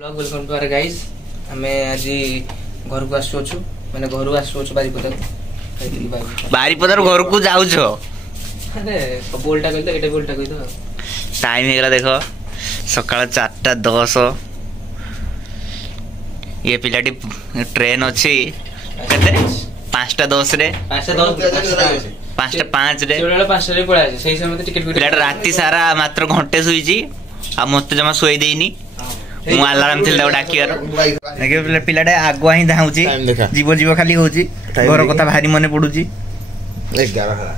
Blog welcome to our guys. हमें आज घर को आसुछु माने घर आसुछु बारीपदा बारीपदार घर को जाऊ छो। अरे बोलटा कहि तो एटा बोलटा कहि तो टाइम हे गला देखो सकाळ 4:10 ये पिलाटी ट्रेन अछि कते 5:10 रे 5:05 रे जोडला 5 रे पळा छै सेही समय टिकट पिलाट राती सारा मात्र घंटे सुईची आ मते जमा सोई देइनी मु अलार्म थिल दाउ डाकियार नेके पिलाटे आगुआ ही धाउची जीव जीव खाली होची घर कथा भारी मने पडुची 11 हला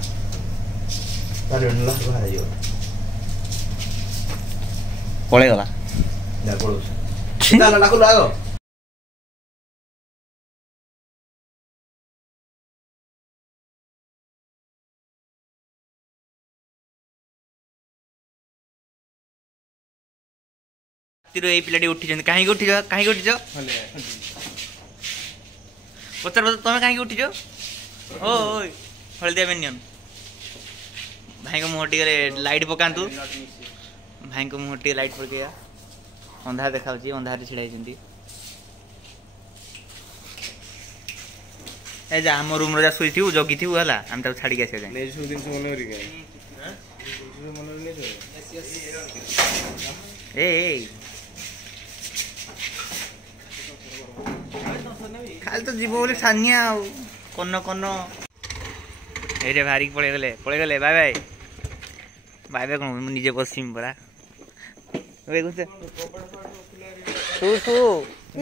तारे नला भाइयो पळे गला जा पळो ला लाको लागो तिरो ए पिलाटी उठी जंदी काहे उठी जा पचर बता तमे काहे उठी जो ओय हळदिया बेनियन भाई को मोटी रे लाइट पकांतु भाई को मोटी लाइट पड़ गया अंधार देखाउची अंधार छिड़ाई जंदी ए जा हम रूम रे जा सुई थिउ जगी थिउ हला हम त छाडी के आसे जाय ने सु दिन से मन रि गए हां मन रि ने ए खाल तो जीव बोले छानिया कन्न कन्न एरे भारी पळे गले बाय बाय बाय बाय कोन निजे बसिम बरा ओए गुसे तू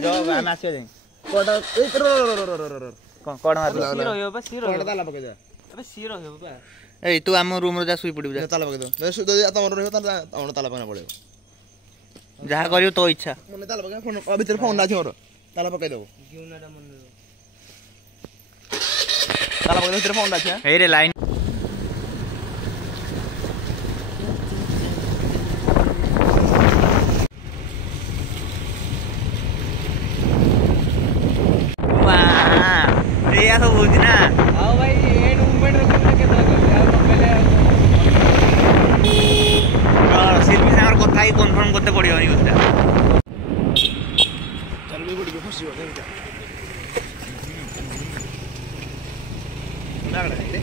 जो गाना आसे दे कोड ए कोड मार सिरो हो बस सिरो कोड ताला पके जा अबे सिरो हो बा ए तू हम रूम रे जा सुई पड़ी जा ताला पके दो मैं सुदो या तमरो रहियो ताला ताला पके पड़े जहा करियो तो इच्छा मने ताला पके फोन भीतर फोन ना छोरो ताला पके दो गिउनाडा मन ताला पके भीतर फोन ना छ ए रे लाइन वाह रे या तो बुझ ना आओ भाई ए मूवमेंट रखो के तो पहले और सिर्फ से और कथा ही कंफर्म करते पड़ियो नहीं उसका चल भी बड़ी खुशी हो गई लागला रे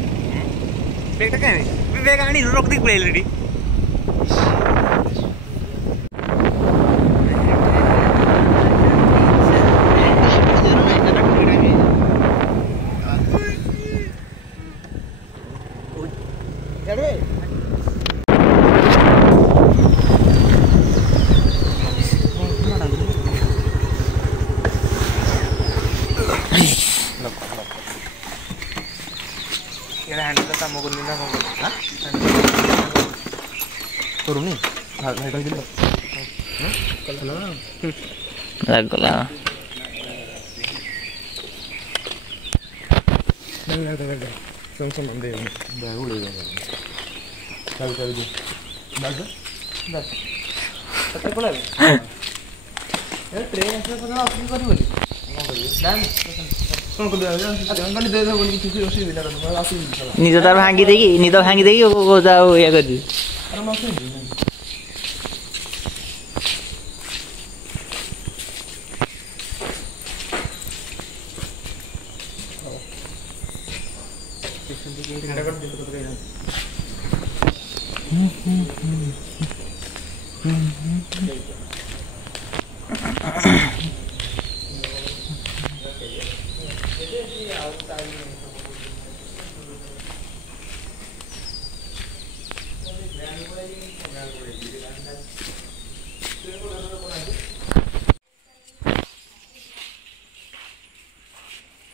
बेटा काय बेग आणि रोक दी प्ले रेडी करूनी भाई भाई दिलो लागला नहीं संग मंदे बाहुले चल दे बस कते पळा ए ट्रेन से पता ऑप्शन करी बोली नाम कौन को अंगनी दे दे बोली किसी ओसी बिना तो आसी निज तार भांगी देगी को जाओ या कर दी अरे मासे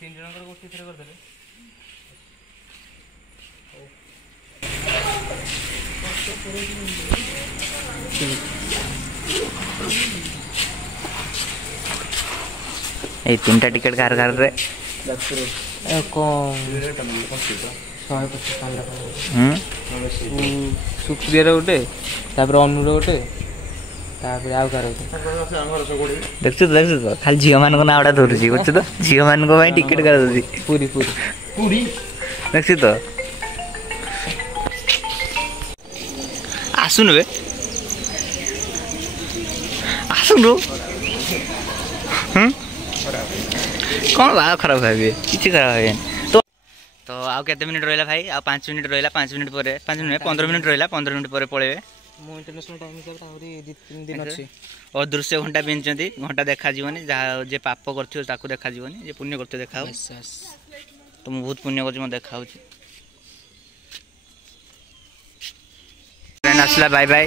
तीन जनकर गोष्टी थरे कर देले ए तीनटा टिकट कार रे ए को 125 सुखदिया रे उठे तापर अनुर उठे तापर आउ कार देखछु तो खाली झियो मान को नावडा धरुची बुझछु तो झियो मान को भाई टिकट कर ददी पूरी देखछु तो आसुन बे आसुन कौन बाल खराब भावे किसी खराब भावे तो आउ केते मिनिट रहिला भाई आ 5 मिनिट रहिला 5 मिनिट पर 5 मिनिट 15 मिनिट रहिला 15 मिनिट पर पळेबे मो इंटरनेशनल टाइम हिसाब से आउरी 2-3 दिन अछि और दृश्य घंटा बिनचंती घंटा देखा जीवनी जहाँ जे पाप करथियो ताकू देखा जीवनी जे पुण्य करथियो देखाओ तो मु बहुत पुण्य करछि म देखाउ छी फ्रेंड आसला बाय बाय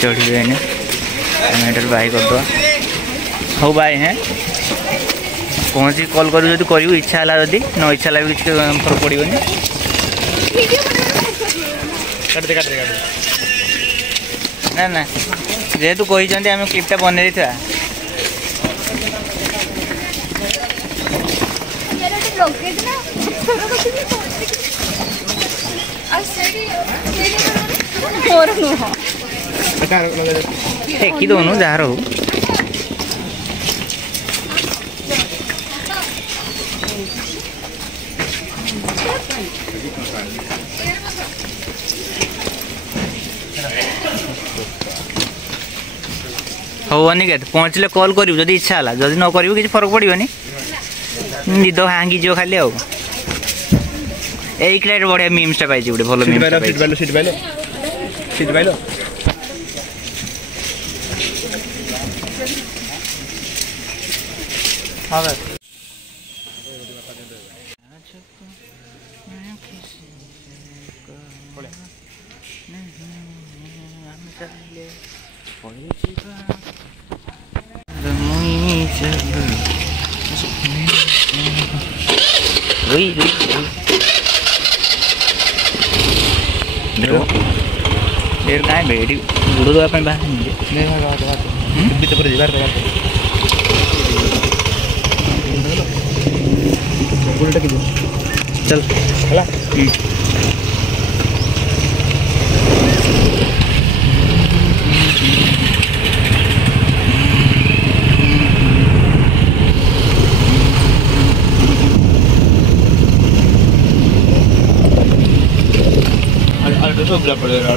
चढ़ी बाई कर दो हाँ बाय हैं कौन सी कॉल करूँ जो करूँ इच्छा है जदि न इच्छा है किसी फर्क पड़ोनी ना ना जेहेतु कहते आम क्लिपटा बनई था टेकी दौनु जार हो हवनी के पहुँचले कॉल करू जदि इच्छा है जदि न करू किसी फर्क पड़ोनी निद भांगी जो खाली आउ एक लाइट बढ़िया मीम्सटा पाई गोटे भल मीम्स हाँ भाई देर कहाँ बेड़ी गुड़ दवा बाहर चल पड़ेगा